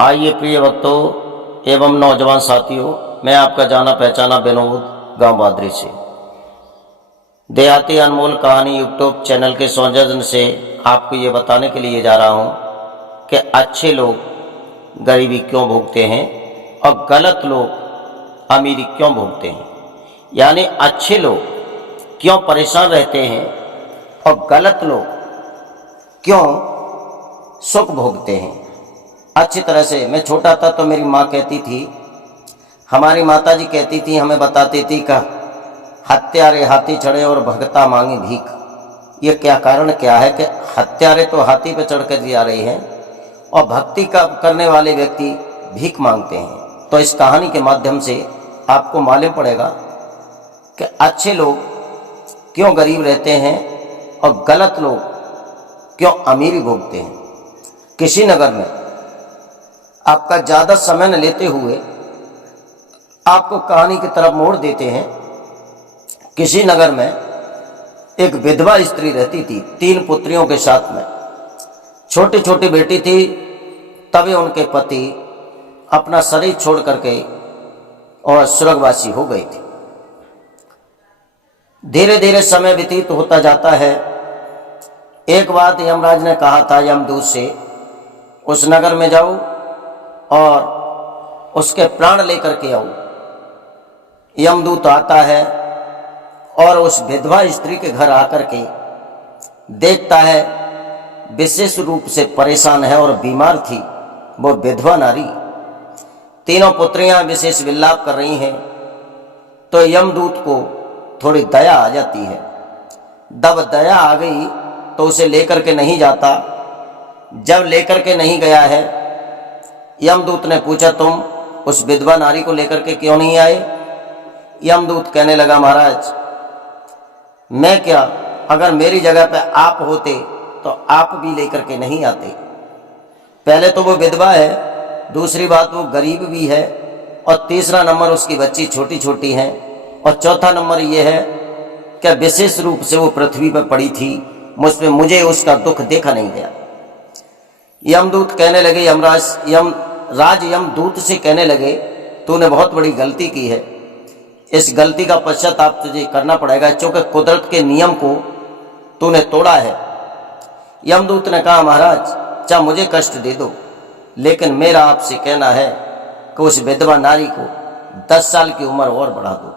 आइए प्रिय भक्तों एवं नौजवान साथियों, मैं आपका जाना पहचाना विनोद गांव बादरी से देहाती अनमोल कहानी यूट्यूब चैनल के सौजन्य से आपको ये बताने के लिए जा रहा हूँ कि अच्छे लोग गरीबी क्यों भोगते हैं और गलत लोग अमीरी क्यों भोगते हैं। यानी अच्छे लोग क्यों परेशान रहते हैं और गलत लोग क्यों सुख भोगते हैं। अच्छी तरह से मैं छोटा था तो मेरी माँ कहती थी, हमारी माता जी कहती थी, हमें बताती थी कि हत्यारे हाथी चढ़े और भगता मांगे भीख। ये क्या कारण क्या है कि हत्यारे तो हाथी पर चढ़ कर जा रहे हैं और भक्ति का करने वाले व्यक्ति भीख मांगते हैं। तो इस कहानी के माध्यम से आपको मालूम पड़ेगा कि अच्छे लोग क्यों गरीब रहते हैं और गलत लोग क्यों अमीरी भोगते हैं। किसी नगर में आपका ज़्यादा समय न लेते हुए आपको कहानी की तरफ मोड़ देते हैं। किसी नगर में एक विधवा स्त्री रहती थी 3 पुत्रियों के साथ में। छोटी छोटी बेटी थी, तभी उनके पति अपना शरीर छोड़ करके और स्वर्गवासी हो गई थी। धीरे धीरे समय व्यतीत होता जाता है। एक बात यमराज ने कहा था यमदूत से, उस नगर में जाओ और उसके प्राण लेकर के आओ। यमदूत आता है और उस विधवा स्त्री के घर आकर के देखता है विशेष रूप से परेशान है और बीमार थी वो विधवा नारी। तीनों पुत्रियां विशेष विलाप कर रही हैं। तो यमदूत को थोड़ी दया आ जाती है। जब दया आ गई तो उसे लेकर के नहीं जाता। जब लेकर के नहीं गया है, यमदूत ने पूछा, तुम उस विधवा नारी को लेकर के क्यों नहीं आए। यमदूत कहने लगा, महाराज मैं क्या, अगर मेरी जगह पे आप होते तो आप भी लेकर के नहीं आते। पहले तो वो विधवा है, दूसरी बात वो गरीब भी है, और तीसरा नंबर उसकी बच्ची छोटी छोटी हैं, और चौथा नंबर ये है कि विशेष रूप से वो पृथ्वी पर पड़ी थी, मुझे उसका दुख देखा नहीं गया। यमदूत कहने लगे, यमदूत से कहने लगे, तूने बहुत बड़ी गलती की है, इस गलती का पश्चाताप तुझे करना पड़ेगा, क्योंकि कुदरत के नियम को तूने तोड़ा है। यमदूत ने कहा, महाराज चाहे मुझे कष्ट दे दो, लेकिन मेरा आपसे कहना है कि उस विधवा नारी को 10 साल की उम्र और बढ़ा दो।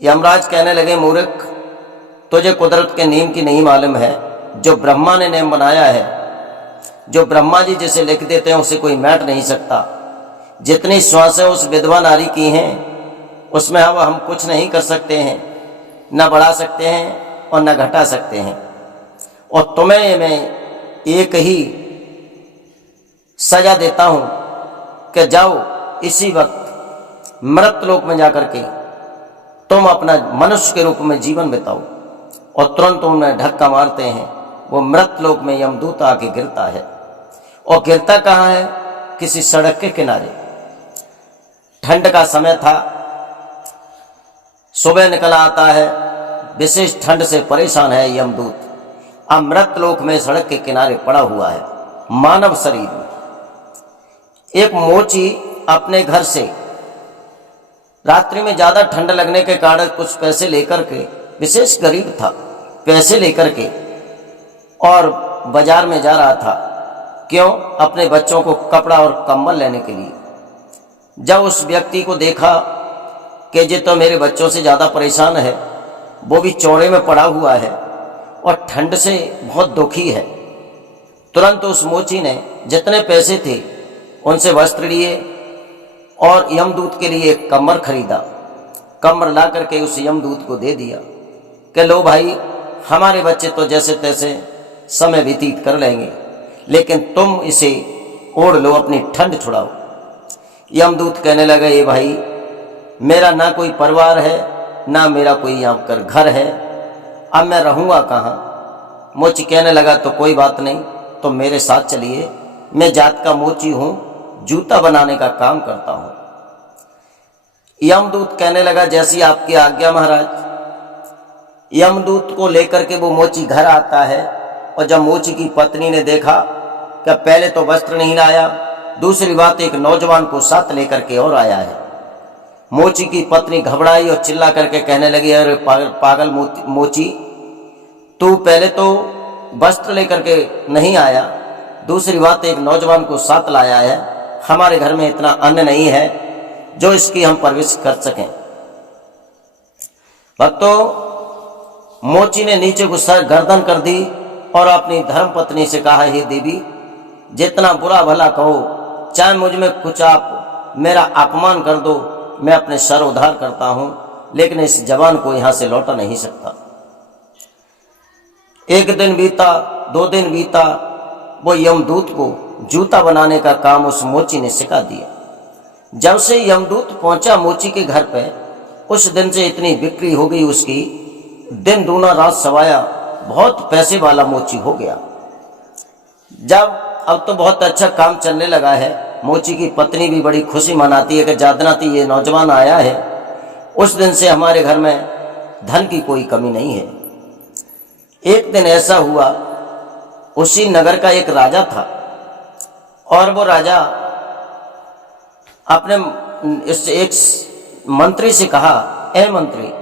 यमराज कहने लगे, मूर्ख तुझे कुदरत के नियम की नहीं मालूम है। जो ब्रह्मा ने नियम बनाया है, जो ब्रह्मा जी जिसे लिख देते हैं उसे कोई मैट नहीं सकता। जितनी श्वासें उस विधवा नारी की हैं उसमें अब हम कुछ नहीं कर सकते हैं, न बढ़ा सकते हैं और न घटा सकते हैं। और तुम्हें मैं एक ही सजा देता हूं कि जाओ इसी वक्त मृत लोक में जाकर के तुम अपना मनुष्य के रूप में जीवन बिताओ। और तुरंत उन्हें धक्का मारते हैं, वो मृत लोक में यमदूत आके गिरता है। और गिरता कहाँ है, किसी सड़क के किनारे। ठंड का समय था, सुबह निकला आता है, विशेष ठंड से परेशान है यमदूत। अब मृत लोक में सड़क के किनारे पड़ा हुआ है मानव शरीर में। एक मोची अपने घर से रात्रि में ज्यादा ठंड लगने के कारण कुछ पैसे लेकर के, विशेष गरीब था, पैसे लेकर के और बाजार में जा रहा था। क्यों, अपने बच्चों को कपड़ा और कंबल लेने के लिए। जब उस व्यक्ति को देखा कि ये तो मेरे बच्चों से ज़्यादा परेशान है, वो भी चौड़े में पड़ा हुआ है और ठंड से बहुत दुखी है, तुरंत उस मोची ने जितने पैसे थे उनसे वस्त्र लिए और यमदूत के लिए एक कम्बल खरीदा। कम्बल ला करके उस यमदूत को दे दिया कि लो भाई, हमारे बच्चे तो जैसे तैसे समय व्यतीत कर लेंगे, लेकिन तुम इसे ओढ़ लो, अपनी ठंड छुड़ाओ। यमदूत कहने लगा, ये भाई मेरा ना कोई परिवार है, ना मेरा कोई यहाँ पर घर है, अब मैं रहूँगा कहाँ। मोची कहने लगा, तो कोई बात नहीं, तो मेरे साथ चलिए, मैं जात का मोची हूँ, जूता बनाने का काम करता हूँ। यमदूत कहने लगा, जैसी आपकी आज्ञा महाराज। यमदूत को लेकर के वो मोची घर आता है, और जब मोची की पत्नी ने देखा कि पहले तो वस्त्र नहीं लाया, दूसरी बात, एक नौजवान को साथ लेकर के और आया है। मोची की पत्नी घबराई और चिल्ला करके कहने लगी, अरे पागल मोची, तू पहले तो वस्त्र लेकर के नहीं आया, दूसरी बात एक नौजवान को साथ लाया है। हमारे घर में इतना अन्न नहीं है जो इसकी हम परवरिश कर सकें। भक्तों, मोची ने नीचे को सर गर्दन कर दी और अपनी धर्म पत्नी से कहा, हे देवी, जितना बुरा भला कहो, चाहे मुझ में कुछ आप मेरा अपमान कर दो, मैं अपने सर उधार करता हूं, लेकिन इस जवान को यहां से लौटा नहीं सकता। एक दिन बीता, 2 दिन बीता, वो यमदूत को जूता बनाने का काम उस मोची ने सिखा दिया। जब से यमदूत पहुंचा मोची के घर पे, उस दिन से इतनी बिक्री हो गई उसकी, दिन दूना रात सवाया, बहुत पैसे वाला मोची हो गया। जब अब तो बहुत अच्छा काम चलने लगा है, मोची की पत्नी भी बड़ी खुशी मनाती है कि जादनाती ये नौजवान आया है, उस दिन से हमारे घर में धन की कोई कमी नहीं है। एक दिन ऐसा हुआ, उसी नगर का एक राजा था और वो राजा अपने इस एक मंत्री से कहा, ए मंत्री,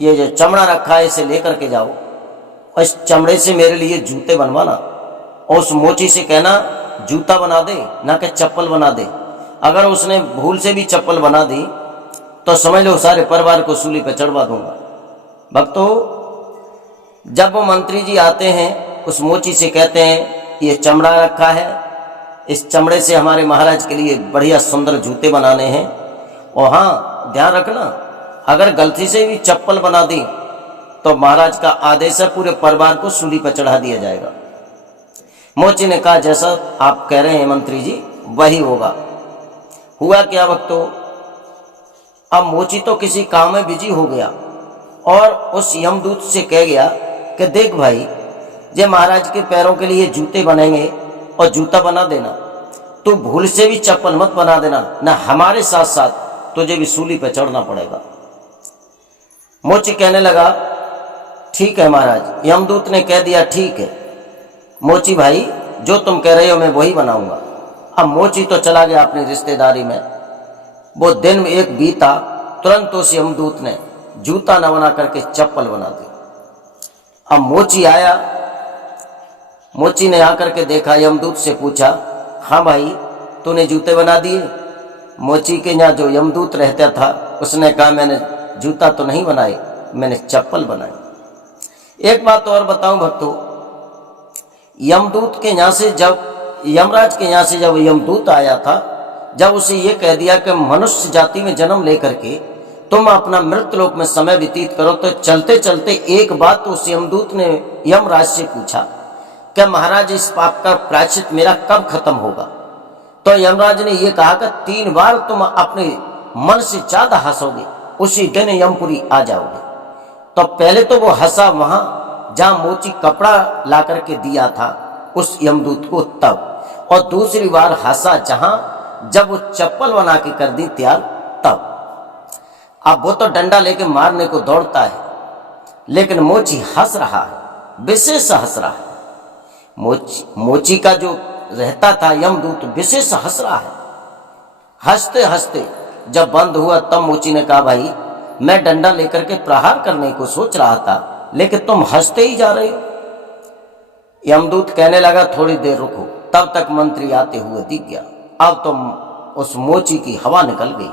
ये जो चमड़ा रखा है इसे लेकर के जाओ और इस चमड़े से मेरे लिए जूते बनवाना, और उस मोची से कहना जूता बना दे, ना कि चप्पल बना दे। अगर उसने भूल से भी चप्पल बना दी तो समझ लो सारे परिवार को सूली पर चढ़वा दूंगा। भक्तों, जब वो मंत्री जी आते हैं, उस मोची से कहते हैं, ये चमड़ा रखा है, इस चमड़े से हमारे महाराज के लिए बढ़िया सुंदर जूते बनाने हैं, और हाँ ध्यान रखना, अगर गलती से भी चप्पल बना दी तो महाराज का आदेश है, पूरे परिवार को सूली पर चढ़ा दिया जाएगा। मोची ने कहा, जैसा आप कह रहे हैं मंत्री जी, वही होगा। हुआ क्या भक्तों, अब मोची तो किसी काम में बिजी हो गया और उस यमदूत से कह गया कि देख भाई, ये महाराज के पैरों के लिए जूते बनेंगे और जूता बना देना, तू भूल से भी चप्पल मत बना देना, ना हमारे साथ साथ तुझे भी सूली पर चढ़ना पड़ेगा। मोची कहने लगा, ठीक है महाराज। यमदूत ने कह दिया, ठीक है मोची भाई, जो तुम कह रहे हो मैं वही बनाऊंगा। अब मोची तो चला गया अपनी रिश्तेदारी में। वो दिन एक बीता, तुरंत उस यमदूत ने जूता न बना करके चप्पल बना दी। अब मोची आया, मोची ने आकर के देखा, यमदूत से पूछा, हाँ भाई तूने जूते बना दिए? मोची के यहाँ जो यमदूत रहता था उसने कहा, मैंने जूता तो नहीं बनाए, मैंने चप्पल बनाई। एक बात और बताऊं भक्तों, यमदूत के यहाँ से जब यमराज के यहाँ से जब यमदूत आया था, जब उसे ये कह दिया कि मनुष्य जाति में जन्म लेकर के तुम अपना मृतलोक में समय व्यतीत करो, तो चलते चलते एक बात तो उस यमदूत ने यमराज से पूछा कि महाराज इस पाप का प्रायश्चित मेरा कब खत्म होगा? तो यमराज ने यह कहा कि 3 बार तुम अपने मन से ज्यादा हंसोगे, उसी दिन यमपुरी आ जाओगे। तो पहले तो वो हंसा वहां जहां मोची कपड़ा ला करके दिया था उस यमदूत को, तब, और दूसरी बार हंसा जब वो चप्पल बना के कर दी तैयार, तब। अब वो तो डंडा लेके मारने को दौड़ता है, लेकिन मोची हंस रहा है, विशेष हंस रहा है। मोची का जो रहता था यमदूत विशेष हंस रहा है। हंसते हंसते जब बंद हुआ तब मोची ने कहा, भाई मैं डंडा लेकर के प्रहार करने को सोच रहा था, लेकिन तुम हंसते ही जा रहे हो। यमदूत कहने लगा, थोड़ी देर रुको। तब तक मंत्री आते हुए दिख गया। अब तो उस मोची की हवा निकल गई।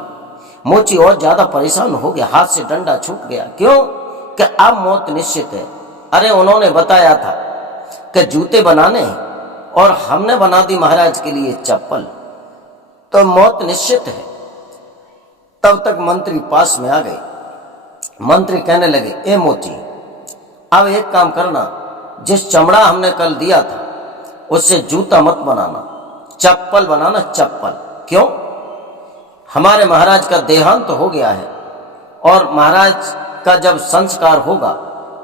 मोची और ज्यादा परेशान हो गया, हाथ से डंडा छूट गया। क्यों? कि अब मौत निश्चित है। अरे उन्होंने बताया था कि जूते बनाने हैं और हमने बना दी महाराज के लिए चप्पल, तो मौत निश्चित है। तब तक मंत्री पास में आ गए। मंत्री कहने लगे, ए मोची, अब एक काम करना, जिस चमड़ा हमने कल दिया था उससे जूता मत बनाना, चप्पल बनाना, चप्पल। क्यों? हमारे महाराज का देहांत हो गया है और महाराज का जब संस्कार होगा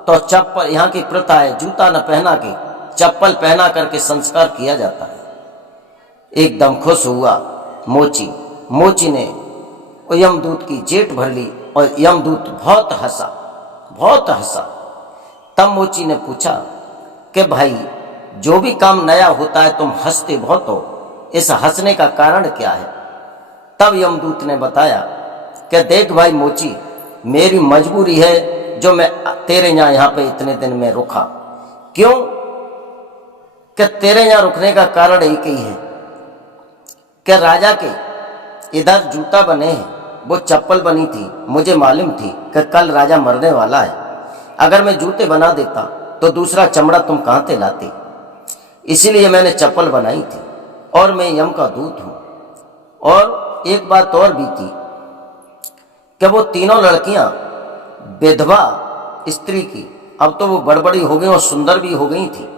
तो चप्पल, यहाँ की प्रथा है, जूता न पहना के चप्पल पहना करके संस्कार किया जाता है। एकदम खुश हुआ मोची। मोची ने यमदूत की जेट भर ली और यमदूत बहुत हंसा, बहुत हंसा। तब मोची ने पूछा कि भाई जो भी काम नया होता है तुम हंसते बहुत हो, इस हंसने का कारण क्या है। तब यमदूत ने बताया कि देख भाई मोची, मेरी मजबूरी है जो मैं तेरे यहाँ पे इतने दिन में रुका। क्यों? कि तेरे यहाँ रुकने का कारण एक ही है कि राजा के इधर जूता बने हैं, वो चप्पल बनी थी। मुझे मालूम थी कि कल राजा मरने वाला है। अगर मैं जूते बना देता तो दूसरा चमड़ा तुम कहाँ से लाते, इसीलिए मैंने चप्पल बनाई थी और मैं यम का दूत हूँ। और एक बात और भी थी कि वो तीनों लड़कियां विधवा स्त्री की, अब तो वो बड़बड़ी हो गई और सुंदर भी हो गई थी,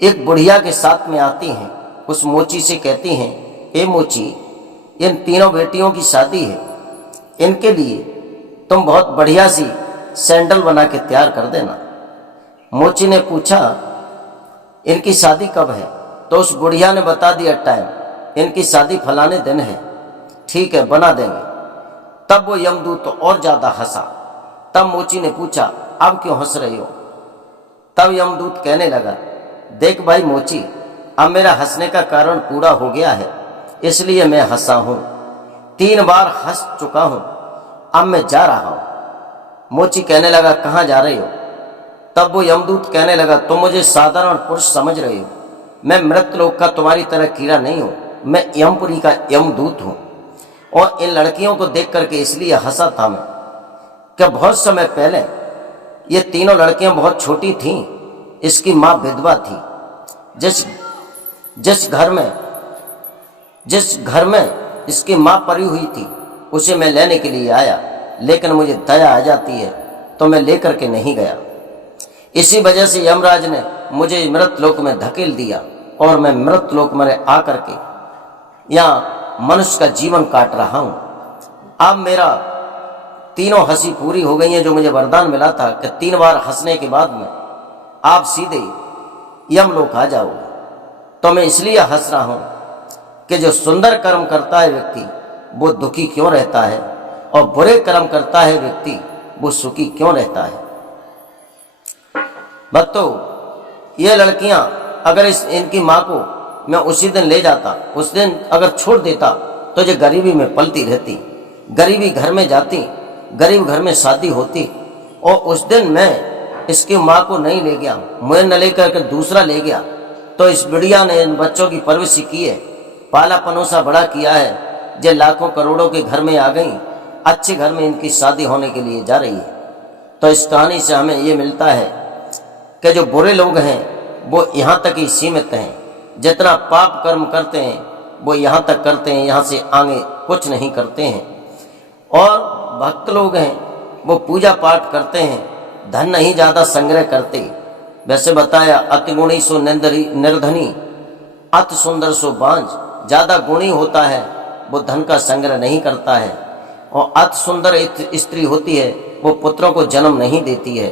एक बुढ़िया के साथ में आती हैं। उस मोची से कहती हैं, ए मोची, इन तीनों बेटियों की शादी है, इनके लिए तुम बहुत बढ़िया सी सैंडल बना के तैयार कर देना। मोची ने पूछा, इनकी शादी कब है? तो उस बुढ़िया ने बता दिया टाइम, इनकी शादी फलाने दिन है। ठीक है, बना देंगे। तब वो यमदूत तो और ज्यादा हंसा। तब मोची ने पूछा, अब क्यों हंस रही हो? तब यमदूत कहने लगा, देख भाई मोची, अब मेरा हंसने का कारण पूरा हो गया है, इसलिए मैं हंसा हूं। 3 बार हंस चुका हूं, अब मैं जा रहा हूं। मोची कहने लगा, कहाँ जा रहे हो? तब वो यमदूत कहने लगा, तुम मुझे साधारण पुरुष समझ रहे हो, मैं मृतलोक का तुम्हारी तरह कीड़ा नहीं हूं, मैं यमपुरी का यमदूत हूं। और इन लड़कियों को देख करके इसलिए हंसा था मैं कि बहुत समय पहले ये तीनों लड़कियां बहुत छोटी थीं, इसकी माँ विधवा थी। जिस घर में इसकी माँ पड़ी हुई थी, उसे मैं लेने के लिए आया, लेकिन मुझे दया आ जाती है तो मैं लेकर के नहीं गया। इसी वजह से यमराज ने मुझे मृतलोक में धकेल दिया और मैं मृतलोक में आकर के यहाँ मनुष्य का जीवन काट रहा हूँ। अब मेरा तीनों हंसी पूरी हो गई है, जो मुझे वरदान मिला था कि 3 बार हंसने के बाद में आप सीधे यमलोक आ जाओगे। तो मैं इसलिए हंस रहा हूँ कि जो सुंदर कर्म करता है व्यक्ति वो दुखी क्यों रहता है, और बुरे कर्म करता है व्यक्ति वो सुखी क्यों रहता है। भक्तों, ये लड़कियां अगर इनकी माँ को मैं उसी दिन ले जाता, उस दिन अगर छोड़ देता तो ये गरीबी में पलती रहती, गरीबी घर में जाती, गरीब घर में शादी होती। और उस दिन मैं इसकी माँ को नहीं ले गया, मुझे न लेकर के दूसरा ले गया, तो इस बुढ़िया ने इन बच्चों की परवरिश की है, पाला पनोसा बड़ा किया है, जो लाखों करोड़ों के घर में आ गई, अच्छे घर में इनकी शादी होने के लिए जा रही है। तो इस कहानी से हमें ये मिलता है कि जो बुरे लोग हैं वो यहाँ तक ही सीमित हैं, जितना पाप कर्म करते हैं वो यहाँ तक करते हैं, यहाँ से आगे कुछ नहीं करते हैं। और भक्त लोग हैं वो पूजा पाठ करते हैं, धन नहीं ज़्यादा संग्रह करते। वैसे बताया, अति गुणी सो निर्धनी, अति सुंदर सो बांझ। ज़्यादा गुणी होता है वो धन का संग्रह नहीं करता है, और अति सुंदर स्त्री होती है वो पुत्रों को जन्म नहीं देती है।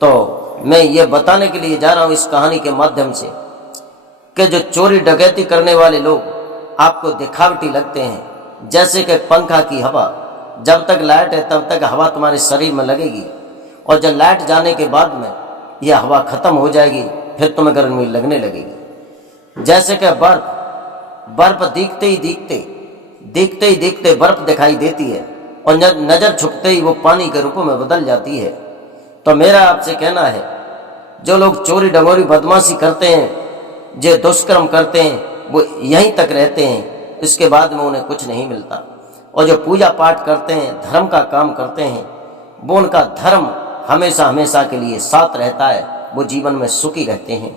तो मैं ये बताने के लिए जा रहा हूँ इस कहानी के माध्यम से कि जो चोरी डकैती करने वाले लोग आपको दिखावटी लगते हैं, जैसे कि पंखा की हवा, जब तक लाइट है तब तक हवा तुम्हारे शरीर में लगेगी, और जब लाइट जाने के बाद में यह हवा खत्म हो जाएगी, फिर तुम्हें गर्मी लगने लगेगी। जैसे कि बर्फ दिखते ही दिखते बर्फ दिखाई देती है, और नजर झुकते ही वो पानी के रूप में बदल जाती है। तो मेरा आपसे कहना है, जो लोग चोरी डगोरी बदमाशी करते हैं, जो दुष्कर्म करते हैं, वो यहीं तक रहते हैं, इसके बाद में उन्हें कुछ नहीं मिलता। और जो पूजा पाठ करते हैं, धर्म का काम करते हैं, वो उनका धर्म हमेशा हमेशा के लिए साथ रहता है, वो जीवन में सुखी रहते हैं।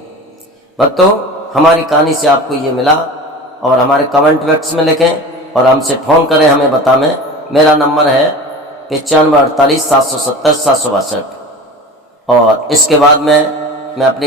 भक्तों, हमारी कहानी से आपको ये मिला, और हमारे कमेंट बॉक्स में लिखें और हमसे फ़ोन करें, हमें बताएं। मेरा नंबर है 95 48 770 762। और इसके बाद में मैं अपनी